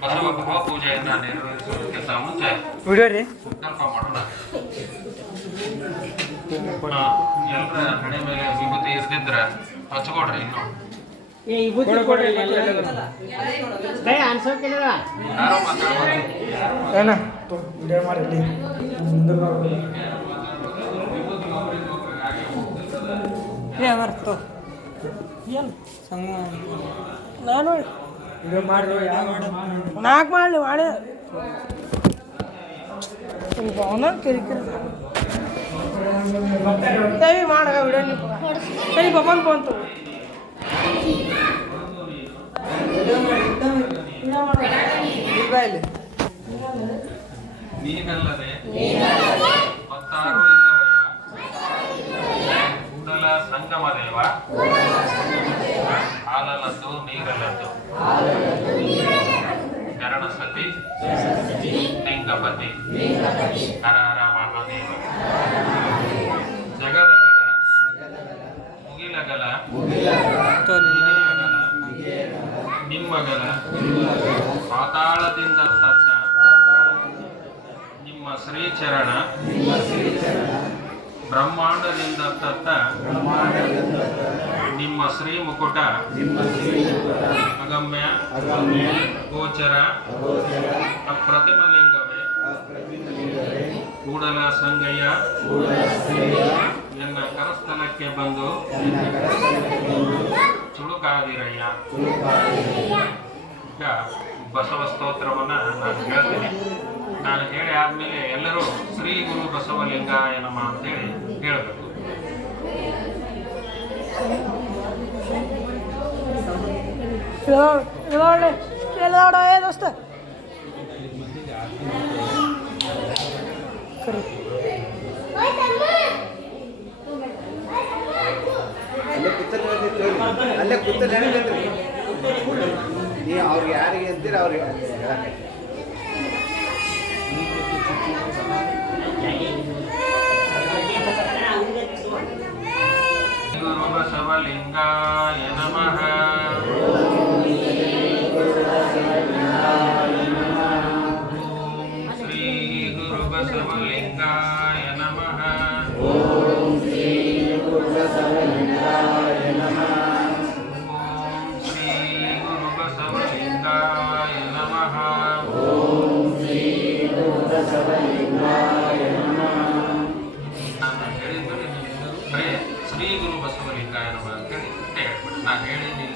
ಬಸವ ಭವ ಪೂಜೆಯನ್ನ ನೆರವೇರಿಸುವುದಕ್ಕಿಂತ ಮುಂಚೆ ವಿಡಿಯೋ ರೀ. ಸಂಕಲ್ಪ ಮಾಡೋಣ. ಹಾ, ಹಣೆ ಮೇಲೆ ವಿಭೂತಿ ಇರ್ದಿದ್ರ ಹಚ್ಕೊಡ್ರಿ ಇನ್ನು. ಏನ? ವಿಡಿಯೋ ಮಾಡಿ ನೋಡ್ಬೋದು. ನಾನು ನಾಲ್ಕು ಮಾಡಲಿ ಮಾಡಿ. ಅವನ ಕಿರಿಕಿರಿ ಸರಿ ಮಾಡಗ ವಿಡಿಯೋ ನೀವು ಸರಿ ಬಪ್ಪನ್ ಫೋನ್ ತಗೋ. ನೀನಲ್ಲದೆ ಮತ್ತಾರೂ ಇಲ್ಲವಯ್ಯ ಕೂಡಲ ಸಂಗಮ ದೇವ ಲಿಂಗಪತಿ ಹರಹರ ಹರ ಮಹಾದೇವ ಜಗದಗಲ ಮುಗಿಲಗಲ ನಿಮ್ಮಗಲ. ಪಾತಾಳದಿಂದ ತತ್ತ. ನಿಮ್ಮ ಶ್ರೀಚರಣ. ಬ್ರಹ್ಮಾಂಡದಿಂದ ತತ್ತ. ನಿಮ್ಮ ಶ್ರೀ ಮುಕುಟ. ಅಗಮ್ಯ. ಗೋಚರ. ಪ್ರತಿಮಲಿ ಲಿಂಗವೇ ಕೂಡಲ ಸಂಗಯ್ಯ. ಎನ್ನ ಕರಸ್ಥಲಕ್ಕೆ ಬಂದು ಚುಳುಕಾದಿರಯ್ಯ. ಈಗ ಬಸವ ಸ್ತೋತ್ರವನ್ನ ನಾನು ಹೇಳ್ತೀನಿ. ನಾನು ಹೇಳಿ ಆದ್ಮೇಲೆ ಎಲ್ಲರೂ ಶ್ರೀ ಗುರು ಬಸವಲಿಂಗಾಯ ನಮ ಅಂತೇಳಿ ಹೇಳಬೇಕು. ಹೇಳೋಣ ದೋಸ್ತ ಕರಿ. ಅಲ್ಲೇ ಕೂತಲ್ಲಿ ಹೇಳಿದ್ರಿ ನೀ ಅವ್ರಿಗೆ ಯಾರಿಗೆ ಅಂತೀರ ಅವ್ರಿಗೆ ಬಸವಲಿಂಗಾಯ ನಮಃ. ಹೇಳ್ಬಿಡಿ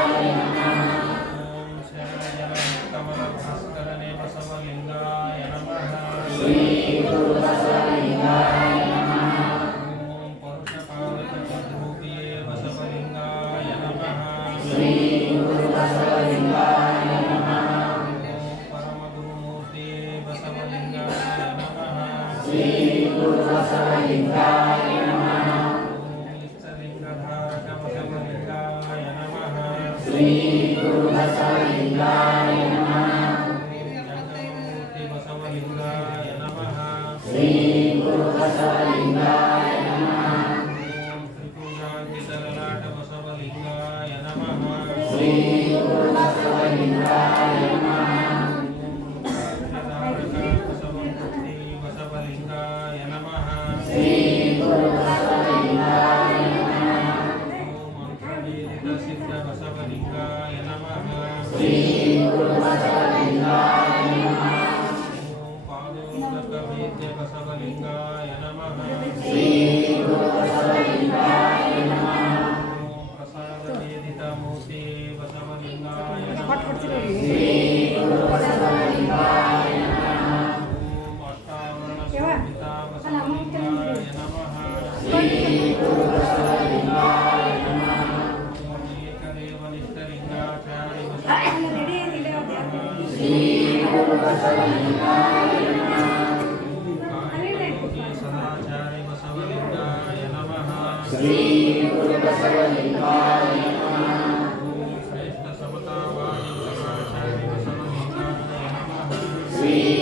you, Messiah, Singing, Sweet.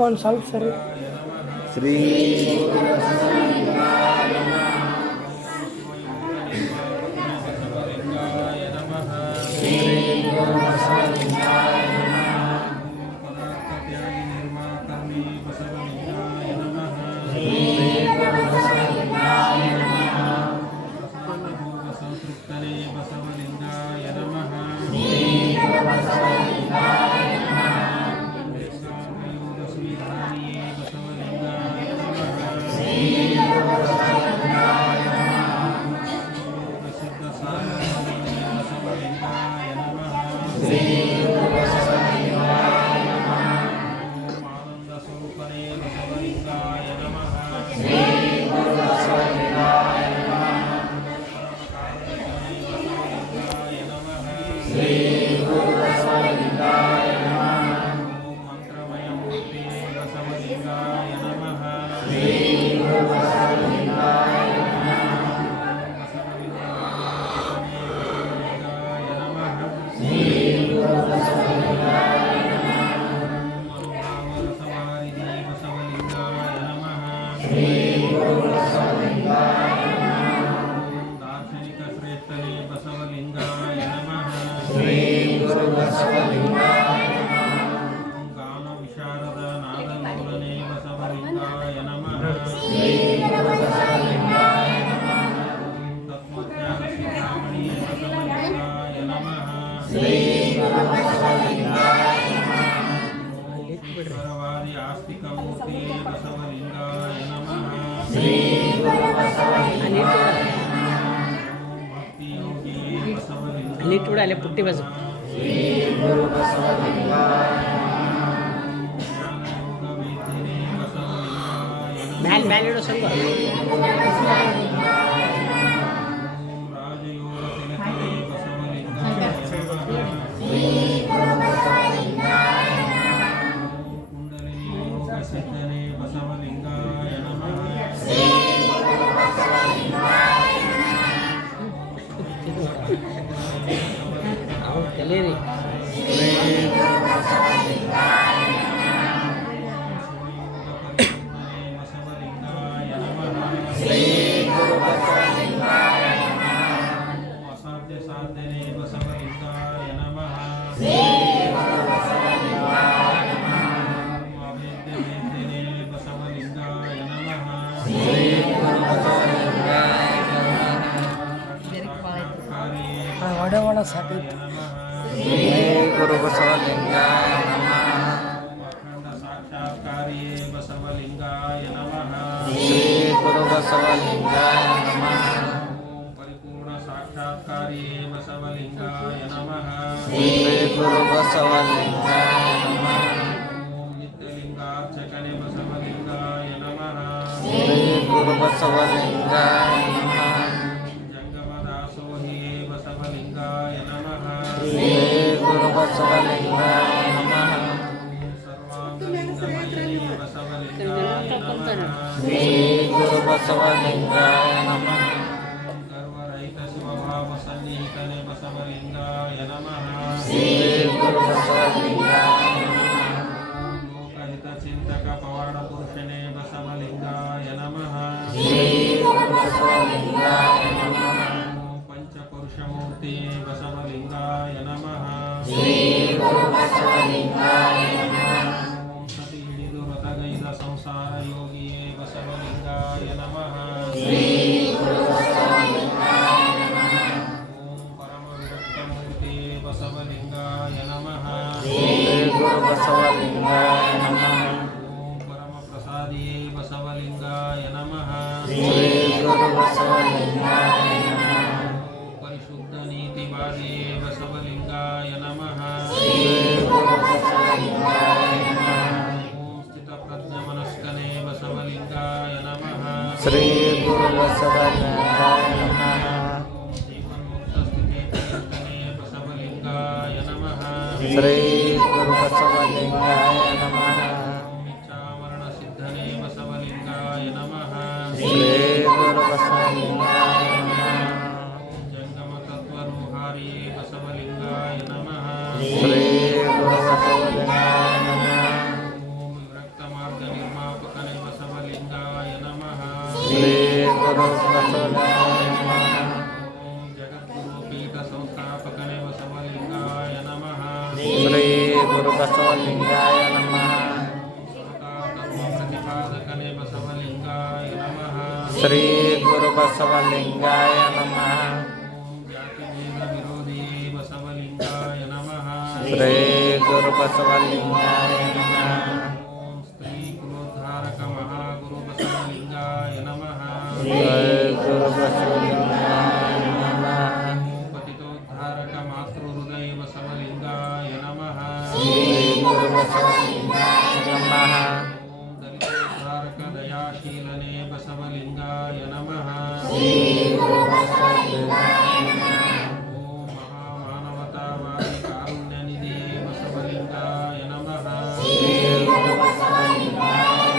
ಒಂದು ಸ್ವಲ್ಪ ಸರಿ ಶ್ರೀ ಅಲ್ಲಿ ಟೂಡಲ್ಲೇ ಪುಟ್ಟಿ ಬಸ್ மேல் மேலோட சொல்லுவாங்க వడవడ సగత్ గురు బసవలింగాయ శ్రీ గురు బసవలింగాయ నమ. పరిపూర్ణ సాక్షాత్కార్యే బసవలింగాయ నమ. శ్రీ గురు బసవలింగాయ నమ నిత్యలింగార్చకనే బసవలింగ श्री गुरुबसवलिङ्गाय नमः। जगवदासोऽये बसवलिङ्गाय नमः। श्री गुरुबसवलिङ्गाय नमः नमः। ಬಸವಲಿಂಗಾಯ ನಮಃ ಶ್ರೀ ಗುರು ಬಸವಲಿಂಗ Sri. బసవలింగాయ నమ. శ్రీ గురు బసవలింగాయ నమ. శ్రీ గురు బసవలింగాయ నమ. శ్రీ గురు బసవలింగాయ నమ 所以爱吗